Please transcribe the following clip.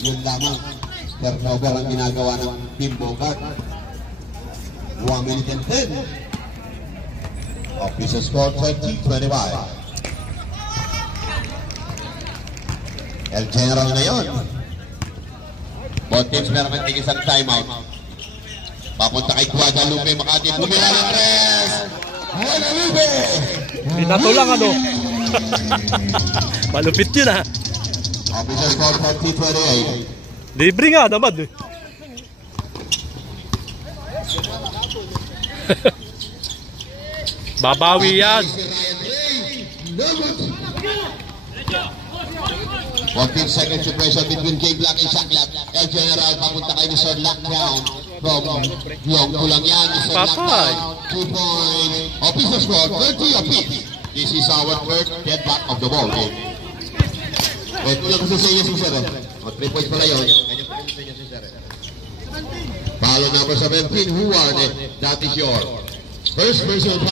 Yun lamang. Turnover ang ginagawa ng Team Bogart. 1 minute and 10. Official score 20-25. El General na yun. Both teams meron ng isang timeout. Papunta kay Guadalupe Makati. Bumila ng press! Guadalupe! Binato lang ano. Malupit yun ha. Official score 20-28. Libre nga naman eh. Babawi yan. 14 seconds separation between K-Black and Shacklap. El General papunta kay Mr. Lockdown. From Long Kulang yan. Mr. Lockdown. 2 points. Official score 30 apiece. This is our third dead back of the ball game. Ito yung kasi sa inyo si Sir. 3 points pala yun. Follow number 17, Huwan. That is your first person.